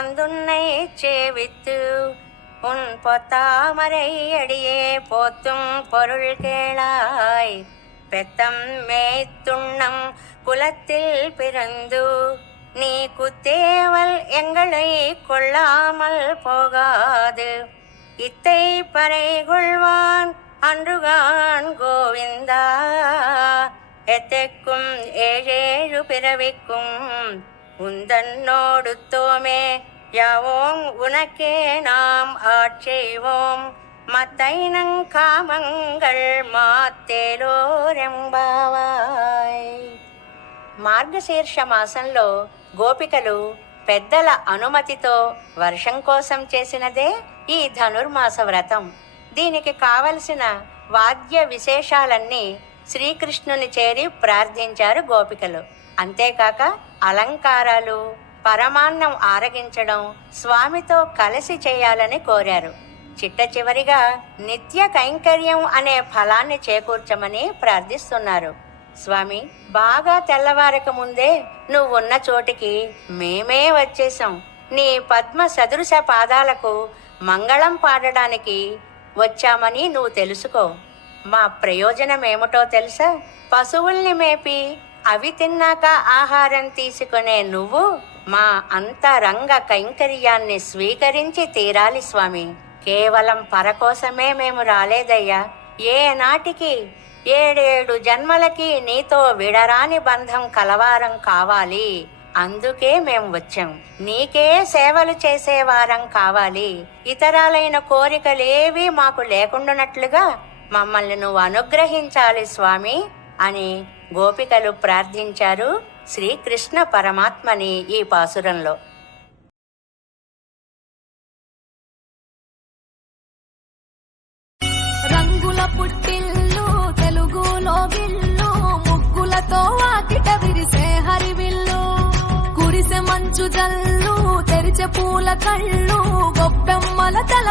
வந்துன்னை சேவித்து உன் பொத்தாமரை அடியே போத்தும் பொருள் கேளாய். பெத்தம் மேய்த்துண்ணம் குலத்தில் பிறந்து நீ குத்தேவல் எங்களை கொள்ளாமல் போகாது. இத்தை பறை கொள்வான் அன்றுகான் கோவிந்தா. எத்தைக்கும் ஏழேழு பிறவிக்கும் உந்தன்னோடு தோமே யாவோம் உனக்கே நாம் ஆட்செய்வோம். మతైనంకామంగళ్ మాతేలోరెంబావాయ్. మార్గశీర్ష మాసంలో గోపికలు పెద్దల అనుమతితో వర్షం కోసం చేసినదే ఈ ధనుర్మాస వ్రతం. దీనికి కావలసిన వాద్య విశేషాలన్నీ శ్రీకృష్ణుని చేరి ప్రార్థించారు గోపికలు. అంతేకాక అలంకారాలు, పరమాన్నం ఆరగించడం స్వామితో కలిసి చేయాలని కోరారు. చిట్ట చివరిగా నిత్య కైంకర్యం అనే ఫలాన్ని చేకూర్చమని ప్రార్థిస్తున్నారు. స్వామి, బాగా తెల్లవారక ముందే నువ్వున్న చోటికి మేమే వచ్చేశాం. నీ పద్మ సదృశ పాదాలకు మంగళం పాడడానికి వచ్చామని నువ్వు తెలుసుకో. మా ప్రయోజనమేమిటో తెలుసా? పశువుల్ని మేపి అవి తిన్నాక ఆహారం తీసుకునే నువ్వు మా అంతరంగ కైంకర్యాన్ని స్వీకరించి తీరాలి స్వామి. కేవలం పరకోసమే మేము రాలేదయ్యా. ఏ నాటికి 7 జన్మలకి నీతో విడరాని బంధం కలవారం కావాలి. అందుకే మేము వచ్చాం. నీకే సేవలు చేసేవారం కావాలి. ఇతరాలైన కోరికలేవీ మాకు లేకుండానట్లుగా మమ్మల్ని నువ్వు అనుగ్రహించాలి స్వామి అని గోపికలు ప్రార్థించారు శ్రీకృష్ణ పరమాత్మని ఈ పాసురంలో. రంగుల పుట్టిల్లు తెలుగులో గిల్లు, ముగ్గులతో వాకిట విరిసే హరివిల్లు, కురిసె మంచు జల్లు తెరిచే పూల కళ్ళు, గొప్పెమ్మల తల